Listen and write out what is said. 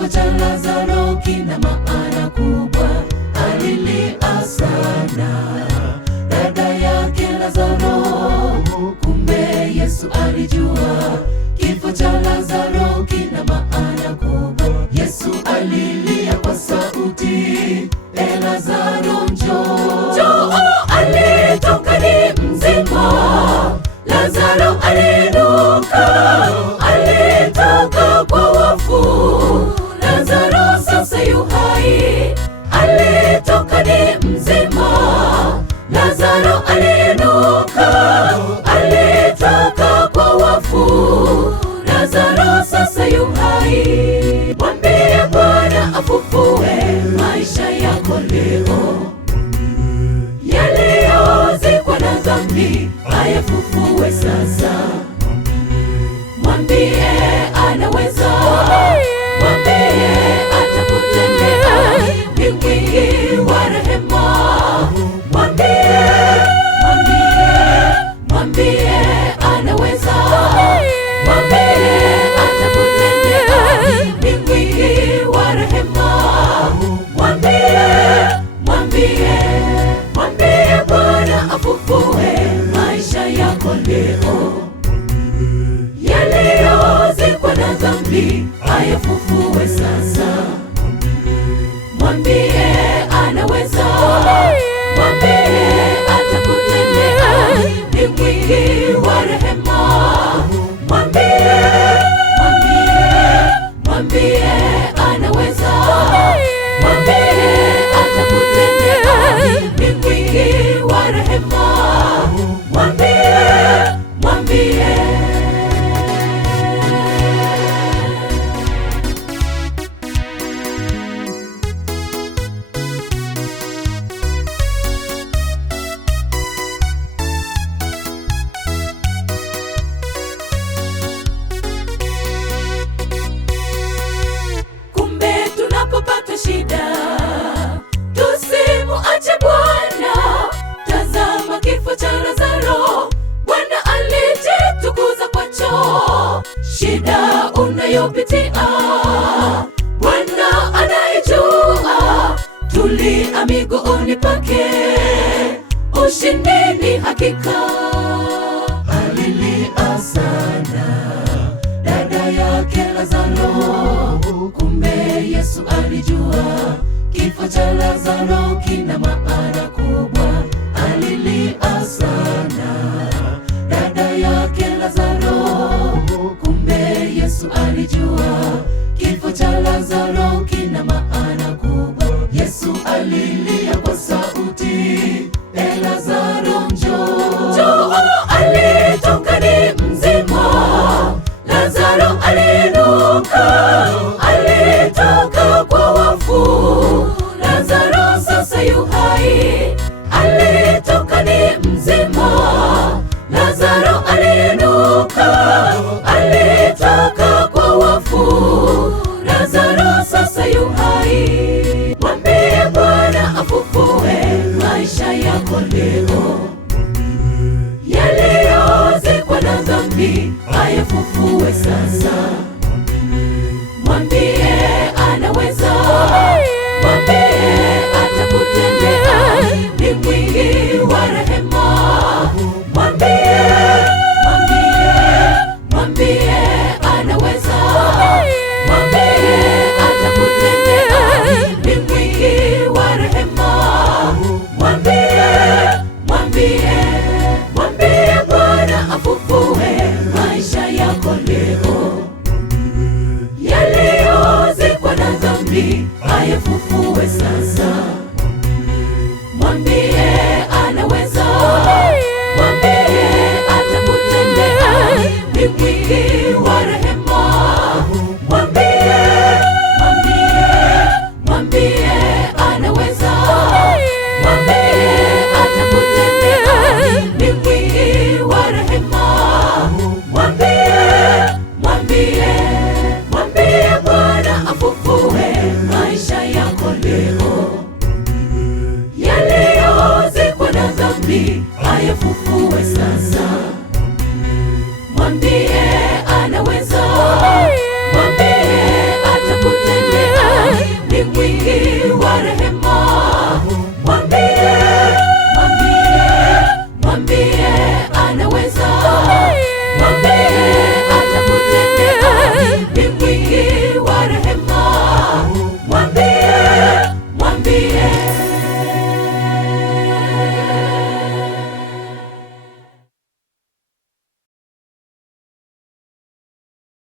Kifo cha Lazaro kina maana kubwa, alilia sana dada yake Lazaro. Kumbe Yesu alijua kifo cha Lazaro kina maana kubwa. Yesu alilia kwa sauti, Lazaro njoo, njoo. Alitoka ni mzima, Lazaro aliinuka, alitoka kwa wafu, Lazaro sasa yu hai. Alitoka ni mzima, Lazaro aliinuka, alitoka kwa wafu, Lazaro sasa yu hai. Mwambie Bwana afufue maisha yako leo, yaliyozikwa na dhambi ayafufue sasa. Mwambie anaweza, mwambie atakutendea, ni mwingi wa rehema. Mwambie, mwambie anaweza, mwambie atakutendea, ni mwingi wa rehema. Mwambie Bwana afufue maisha yako leo, yaliyozikwa na dhambi ayafufue sasa. Mwambie anaweza, mwambie atakutendea, ni mwingi wa rehema. Mwambie anaweza, mwambie atakutendea, ni mwingi wa rehema. Mwambie. Kumbe tunapopata shida tusimuache Bwana. Tazama kifo cha Lazaro, Bwana alijitukuza kwacho. Shida unayopitia Bwana anaijua, tulia miguuni pake, ushindi ni hakika. Alilia sana dada yake Lazaro. Kumbe Yesu alijua kifo cha Lazaro kina maana kubwa, alilia sana dada yake Lazaro. Kumbe Yesu alijua kifo cha Lazaro kina maana kubwa. Yesu alilia kwa sauti, Lazaro njoo, njoo. Alitoka ni mzima, Lazaro aliinuka, alitoka kwa wafu, Lazaro sasa yu hai. Alitoka ni mzima, Lazaro aliinuka, alitoka kwa wafu, Lazaro sasa yu hai. Mwambie Bwana afufue maisha yako leo, yaliyozikwa na dhambi ayafufue sasa.